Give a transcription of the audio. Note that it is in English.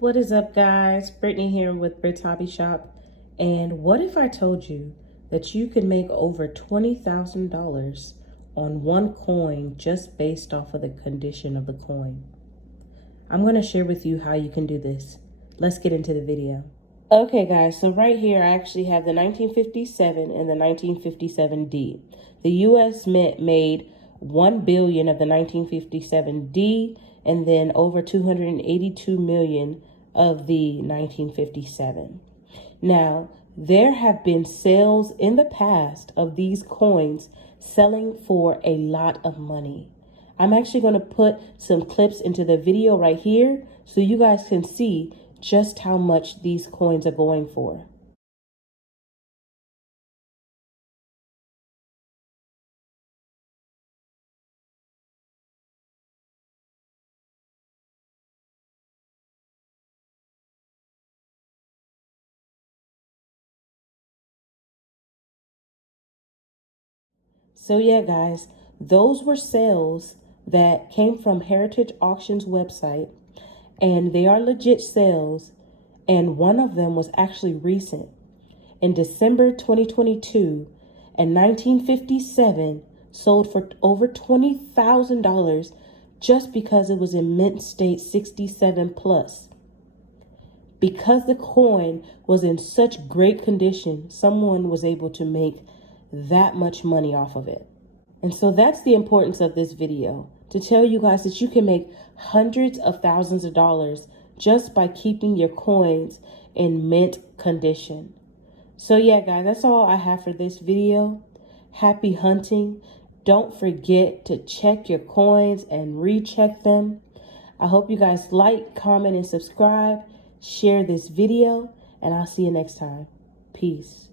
What is up, guys? Brittany here with Brit's Hobby Shop. And what if I told you that you could make over $20,000 on one coin just based off of the condition of the coin? I'm going to share with you how you can do this. Let's get into the video. Okay, guys, so right here I actually have the 1957 and the 1957D. The U.S. Mint made 1 billion of the 1957D and then over 282 million of the 1957. Now, there have been sales in the past of these coins selling for a lot of money. I'm actually going to put some clips into the video right here so you guys can see just how much these coins are going for. So yeah, guys, those were sales that came from Heritage Auctions website, and they are legit sales, and one of them was actually recent. In December 2022, and 1957 sold for over $20,000 just because it was in mint state 67 plus. Because the coin was in such great condition, someone was able to make that much money off of it. And so that's the importance of this video, to tell you guys that you can make hundreds of thousands of dollars just by keeping your coins in mint condition. So yeah, guys, that's all I have for this video. Happy hunting. Don't forget to check your coins and recheck them. I hope you guys like, comment, and subscribe. Share this video, and I'll see you next time. Peace.